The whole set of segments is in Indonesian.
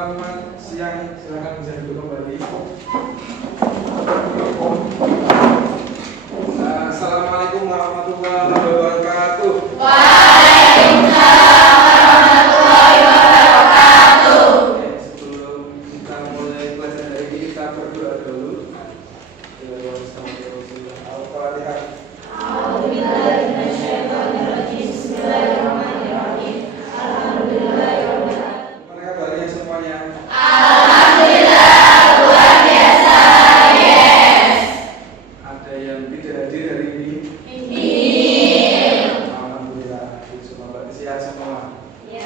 Selamat siang, silakan bisa duduk kembali. Assalamualaikum warahmatullahi wabarakatuh. Waalaikumsalam warahmatullahi wabarakatuh. Oke, sebelum kita mulai pelajaran hari ini, kita berdoa dulu. Al-Fatihah. A'udzubillahi minasyaitonirrajim. Bismillahirrahmanirrahim. Alhamdulillahirabbil alamin. Gimana kabarnya semuanya? Alhamdulillah, luar biasa. Yes. Ada yang tidak hadir hari ini? Ini. Alhamdulillah, semoga sehat semua. Ya.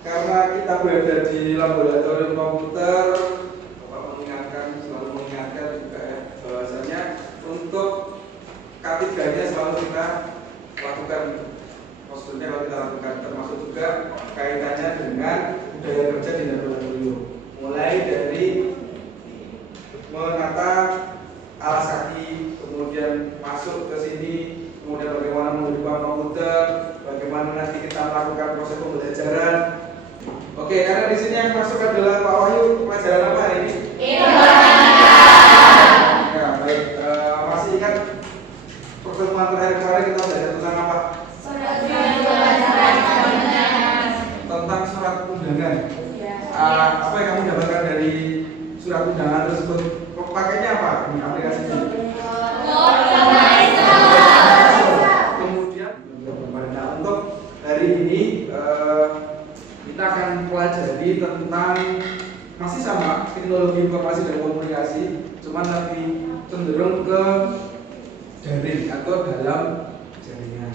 Karena kita berada di laboratorium komputer, Bapak selalu mengingatkan juga ya, bahwasanya untuk K3-nya selalu kita lakukan, maksudnya kalau kita lakukan termasuk juga kaitannya dengan budaya kerja di laboratorium, mulai dari menata alas kaki, kemudian masuk ke sini, kemudian bagaimana menghidupkan komputer, bagaimana nanti kita melakukan proses pembelajaran. Oke, karena di sini yang masuk adalah Pak Wahyu. Pelajaran apa hari ini? Informatika. Ya, baik. Masih ingat pertemuan terakhir kemarin kita belajar tentang apa? Tentang surat undangan. Apa yang kamu dapatkan dari surat undangan tersebut? Pakainya apa? Ini aplikasinya. Kemudian, nah, untuk hari ini kita akan pelajari tentang masih sama teknologi informasi dan komunikasi, cuman lebih cenderung ke daring atau dalam jaringan.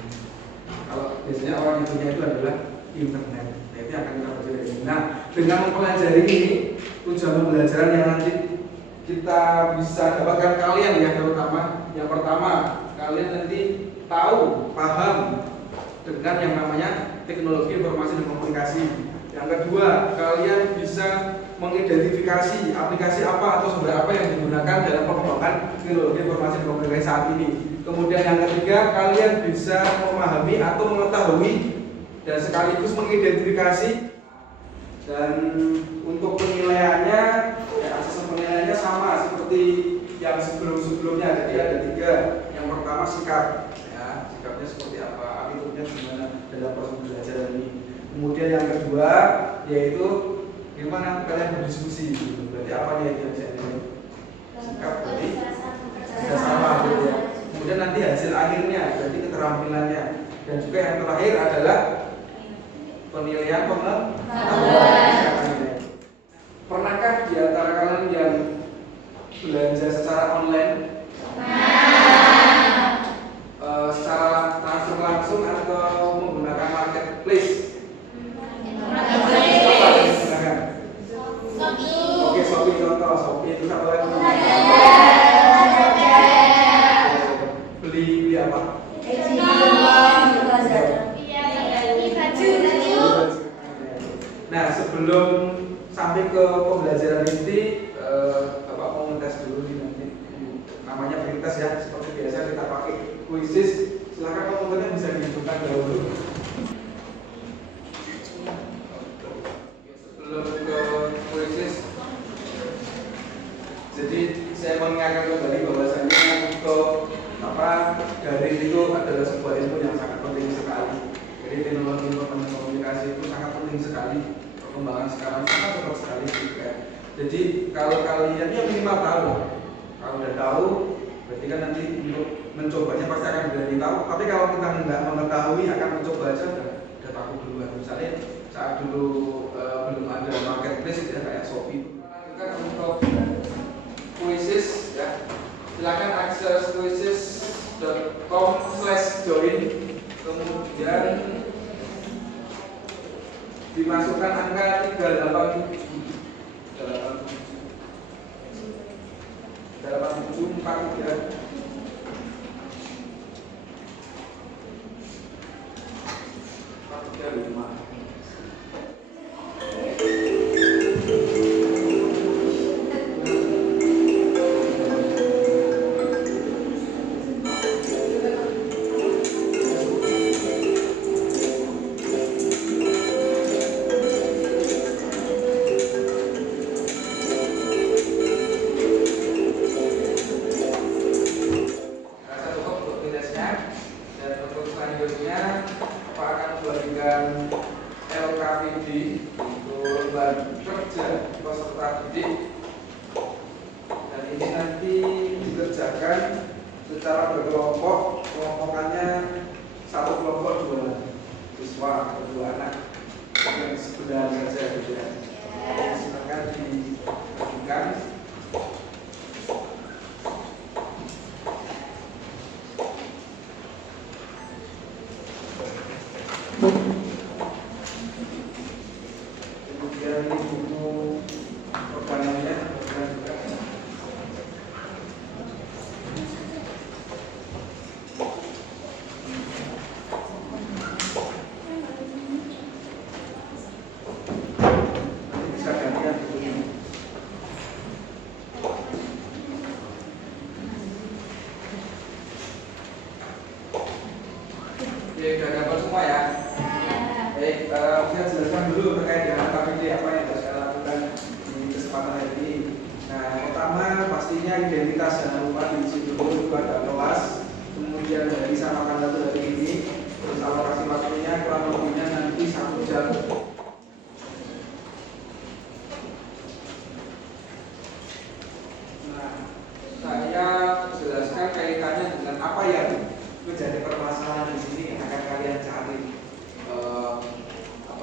Kalau biasanya orang yang punya itu adalah internet. Nah, itu akan kita pelajari. Nah, dengan mempelajari ini, tujuan pembelajaran yang nanti kita bisa dapatkan kalian ya, terutama yang pertama, kalian nanti tahu, paham dengan yang namanya teknologi informasi dan komunikasi. Yang kedua, kalian bisa mengidentifikasi aplikasi apa atau sumber apa yang digunakan dalam pengembangan teknologi informasi dan komunikasi saat ini. Kemudian yang ketiga, kalian bisa memahami atau mengetahui dan sekaligus mengidentifikasi. Dan untuk penilaiannya, ya, asesmen penilaiannya sama seperti yang sebelum-sebelumnya. Jadi ada tiga. Yang pertama sikap, ya, sikapnya seperti apa, attitude-nya gimana dalam proses belajar ini. Kemudian yang kedua yaitu gimana kalian berdiskusi. Berarti apanya itu yang saya sikap, berarti sudah sama gitu ya. Kemudian nanti hasil akhirnya, berarti keterampilannya. Dan juga yang terakhir adalah penilaian pengetahuan. Pernahkah di antara kalian yang belanja secara online? Secara langsung atau menggunakan marketplace? Oke, Shopee contoh. Shopee itu apa lagi? Beli apa? Nah, sebelum sampai ke pembelajaran inti, Bapak mau ngetes dulu nih nanti. Namanya pretest ya, seperti biasa kita pakai quizzes. Silakan komputernya bisa dihidupkan dahulu. Sebelum ke quizzes, jadi saya mengingatkan kembali bahwasanya untuk daring itu adalah sebuah ilmu yang sangat penting sekali. Jadi teknologi informasi komunikasi itu sangat penting sekali. Perkembangan sekarang sangat cepat sekali juga. Jadi kalau kalian ya minimal tahu, kalau udah tahu, berarti kan nanti untuk mencobanya pasti akan berani tahu. Tapi kalau kita nggak mengetahui akan mencoba aja udah takut duluan. Misalnya saat dulu belum ada marketplace ya kayak Shopee. Kita untuk quizzes ya, silakan akses quizzes.com/join, kemudian dimasukkan angka 38743 435. LKPD untuk lembaga kerja peserta didik, dan ini nanti dikerjakan secara berkelompok. Kelompokannya satu kelompok 2 siswa atau 2 anak yang sebenarnya saja gitu ya. Silakan dilakukan. Kemudian ini buku perbankannya juga. Nanti bisa gantian bukunya. Oke, sudah dapat semua ya. Baik, saya jelaskan dulu terkait dengan LKPD apa yang harus saya lakukan di kesempatan hari ini. Nah, yang pertama pastinya identitas, jangan lupa diisi dulu itu ada kelas, kemudian dari sama tanggal hari ini, terus alokasi waktunya kurang lebihnya nanti 1 jam. Nah, saya jelaskan kaitannya dengan apa yang menjadi permasalahan di sini yang akan kalian cari.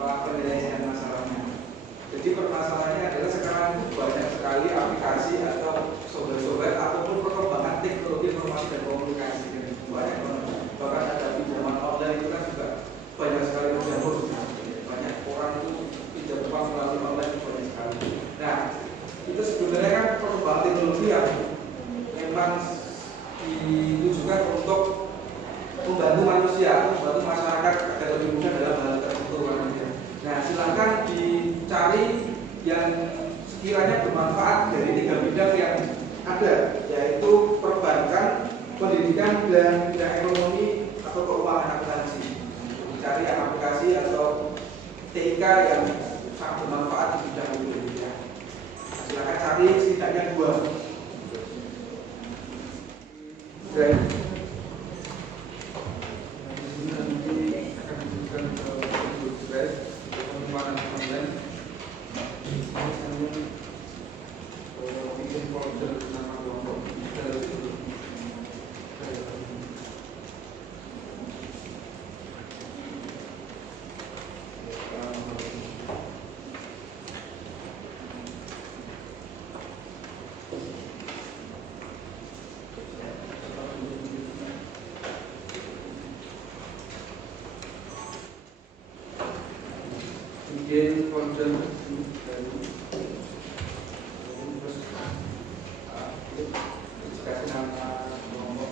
Penyelesaian masalahnya. Jadi permasalahannya adalah sekarang itu banyak sekali aplikasi atau software ataupun perkembangan teknologi informasi dan komunikasi yang banyak banget. Bahkan ada pinjaman online itu kan juga banyak sekali menjamur. Banyak orang itu pinjam uang melalui online itu banyak sekali. Nah, itu sebenarnya kan perkembangan teknologi yang memang ditujukan untuk membantu manusia, membantu masyarakat agar lebih mudah dalam hal tertentu. Nah, silakan dicari yang sekiranya bermanfaat dari 3 bidang yang ada, yaitu perbankan, pendidikan, dan bidang ekonomi atau keuangan akuntansi. Dicari yang aplikasi atau TIK yang sangat bermanfaat di bidang itu. Nah, silakan cari setidaknya 2. Dan nanti akan diberikan ke pengembangan online. Bikin folder nama kelompok bikin folder baru, terus kasih nama kelompok.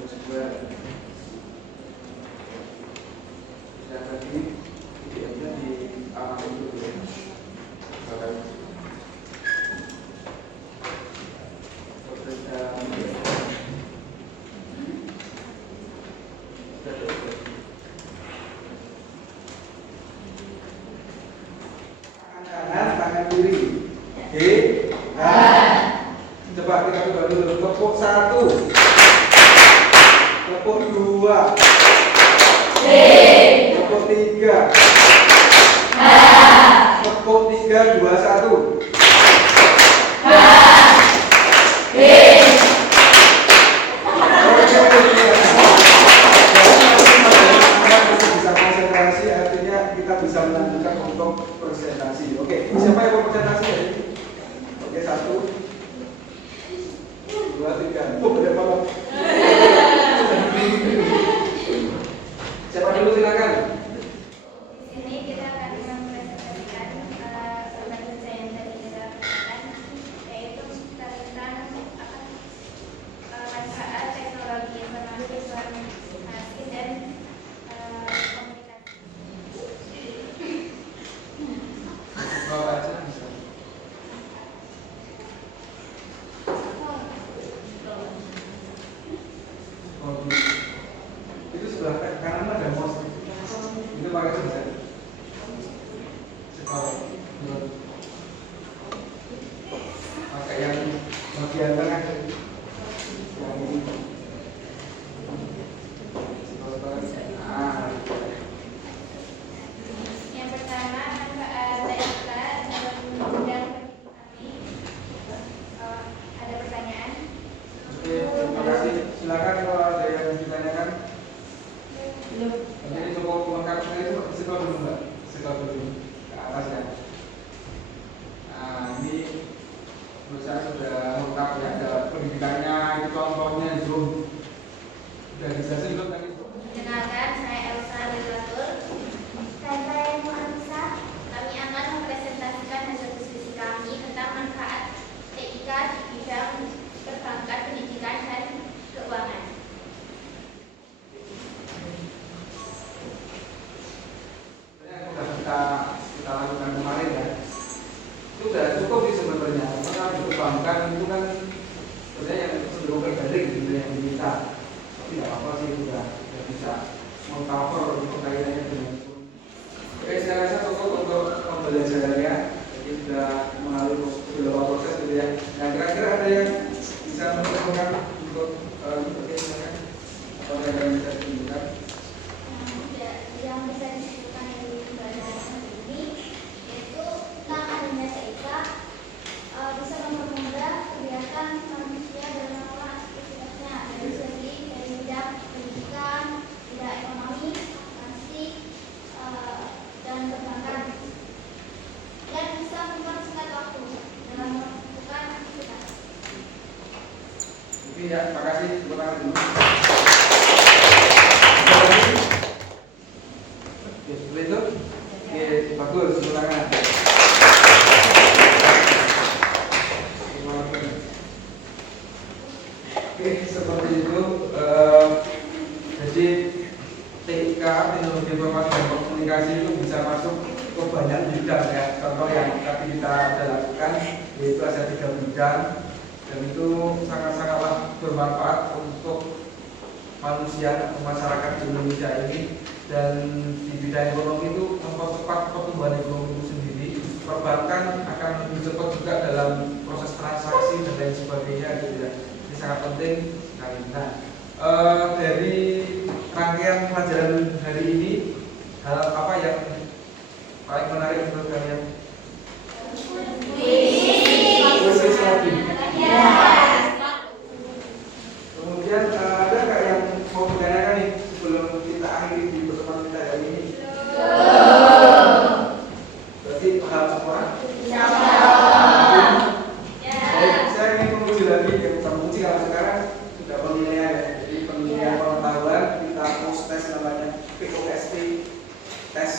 Terus juga yang tadi videonya diamatin dulu ya. Tangan kiri. G. H. Coba kita coba dulu. Tepuk 1. Tepuk 2. C. Tepuk 3. H. Tepuk 3, 2, 1. H. B. Bisa konsentrasi, artinya kita bisa melanjutkan untuk presentasi. Oke, siapa yang mau presentasi ya? Oke, 1, 2, 3. Udah banget. Siapa dulu silakan. Di sini kita akan mempresentasikan soal kerja yang tadi kita lakukan, yaitu tentang manfaat teknologi informasi dan komunikasi. Bawa aja bisa. yang ini. Nah, Yang pertama TIK dalam bidang kami. Ada pertanyaan? oke, terima kasih. Silakan kalau ada yang ditanyakan. Jadi cukup lengkap sekali itu sekolah dulu mbak, sekolah dulu ke atas ya. Nah ini menurut saya sudah lengkap ya, ada pendidikannya, itu contohnya Zoom. Sudah dijelasin belum tadi? Perkenalkan, saya Elsa Lilatul. Dan saya Muhamsa. Kami akan mempresentasikan hasil diskusi kami tentang manfaat TIK di bidang perbankan, pendidikan, dan keuangan. Sudah kita lakukan kemarin ya. Itu sudah cukup sih sebenarnya. Karena di perbankan itu kan sebenarnya yang cenderung berbalik gitu yang diminta. Tapi nggak apa-apa sih sudah bisa mengcover kaitannya dengan itu. Oke, saya rasa cukup untuk pembelajarannya. Jadi sudah melalui beberapa proses gitu ya. Nah kira-kira ada yang bisa menentukan untuk misalkan atau ada yang bisa ditunjukkan? Yang bisa disebutkan dari pembelajaran ini yaitu tentang adanya TIK bisa mempermudah kegiatan manusia dalam melakukan aktivitasnya dari bidang pendidikan, bidang ekonomi, akuntansi, dan perbankan, dan bisa mempersingkat waktu dalam melakukan aktivitas. Oke ya, makasih. Tepuk tangan dulu. Oke, seperti itu. Oke, bagus. Tepuk tangan. Oke, seperti itu. Jadi TIK, teknologi informasi dan komunikasi itu bisa masuk ke banyak bidang ya. Contoh yang tadi kita ada lakukan yaitu ada 3 bidang. Dan itu sangat-sangatlah bermanfaat untuk manusia atau masyarakat di Indonesia ini. Dan di bidang ekonomi itu mempercepat pertumbuhan ekonomi itu sendiri. Perbankan akan lebih cepat juga dalam proses transaksi dan lain sebagainya gitu ya. Ini sangat penting sekali. Nah, dari rangkaian pelajaran hari ini, hal apa yang paling menarik menurut kalian? Kuis lagi. Kemudian ada nggak yang mau ditanyakan nih sebelum kita akhiri di pertemuan kita hari ini? Berarti paham semua? Baik, saya ingin menguji lagi, ya bukan menguji kalau sekarang sudah penilaian ya. Jadi penilaian pengetahuan kita post tes namanya POST tes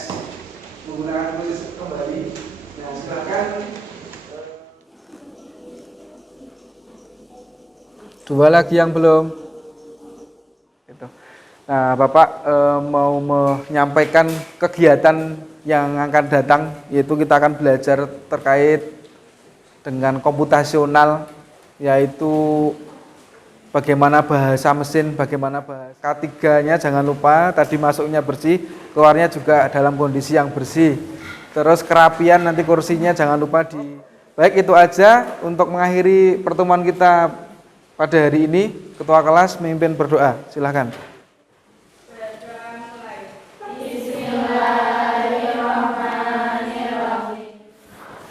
menggunakan kuis kembali. Nah silakan. Dua lagi yang belum. Gitu. Nah, Bapak mau menyampaikan kegiatan yang akan datang, yaitu kita akan belajar terkait dengan komputasional, yaitu bagaimana bahasa mesin, bagaimana bahasa. K3-nya jangan lupa, tadi masuknya bersih, keluarnya juga dalam kondisi yang bersih. Terus kerapian nanti kursinya jangan lupa di. Baik, itu aja untuk mengakhiri pertemuan kita pada hari ini. Ketua kelas memimpin berdoa. Silakan.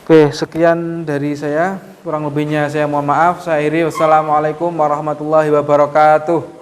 Oke, sekian dari saya. Kurang lebihnya saya mohon maaf. Saya akhiri. Wassalamualaikum warahmatullahi wabarakatuh.